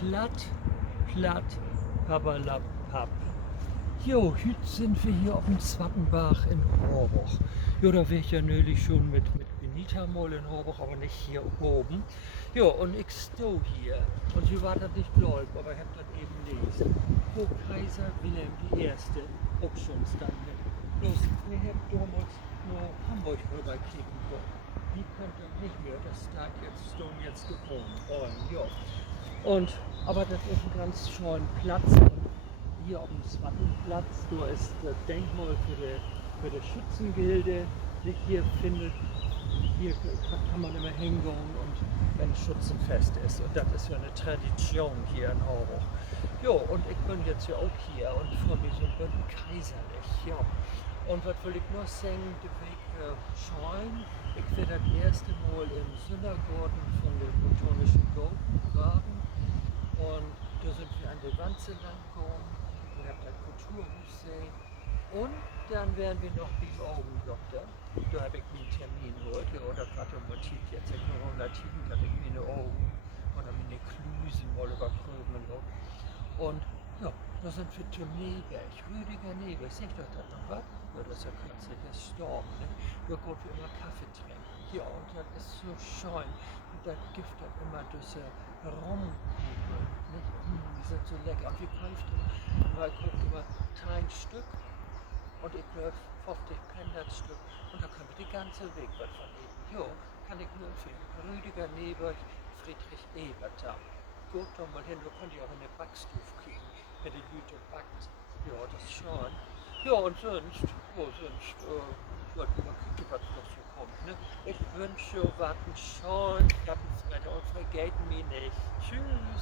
platt, platt, pappalapapp. Jo, heute sind wir hier auf dem Zwattenbach in Horbach. Jo, da war ich ja neulich schon mit Benita mal in Horbach, aber nicht hier oben. Jo, und ich stehe hier. Und sie war das nicht gläubig, aber ich hab das eben gelesen. Wo Kaiser Wilhelm I. auch schon stand. Bloß, wir haben damals nur Hamburg rüberkriegen können. Die könnte nicht mehr, das Tag jetzt gewohnt. Und, ja. Und, aber das ist ein ganz schöner Platz. Und hier auf dem Zwattenplatz, da ist das Denkmal für die Schützengilde, sich hier findet. Hier kann man immer hingehen und wenn Schützenfest ist. Und das ist ja eine Tradition hier in Horbach. Jo, und ich bin jetzt ja auch hier und freue mich so ein bisschen kaiserlich. Ja. Und was will ich noch sagen? Der Weg schein. Ich werde das erste Mal im Sündergarten von dem Botanischen Garten. Und da sind wir an der Wanze lang gegangen. Wir haben das Kulturhaus gesehen. Und dann werden wir noch beim Augendoktor. Da habe ich meinen Termin heute. Ja, das war der Motiv jetzt in Corona-Tiden, dass ich meine Augen oder meine Klusen mal überprüfen lasse. Und ja, da sind wir zum Neberg, Rüdiger Neberg. Sagt euch das noch was? Ja, das ist ja kürzlich gestorben. Ne? Da geht wir immer Kaffee trinken. Ja, und das ist so schön. Und das giftet immer diese Rumkugeln. Die sind so lecker. Und wir kaufen immer, ich kaufe immer ein Stück. Und ich glaube 50 Pfennig das Stück. Und da können wir die ganze Weg was von essen. Jo, kann ich nur empfehlen. Rüdiger Neberg, Friedrich Ebert da. Gut, doch mal hin, da könnt ihr auch eine Backstuf kriegen, wenn die Leute backt. Ja, das ist schon. Ja, und sonst, mal gucken, was noch so kommt. Ne? Ich wünsche, warten schon, Gartenfreitag und vergessen mich nicht. Tschüss.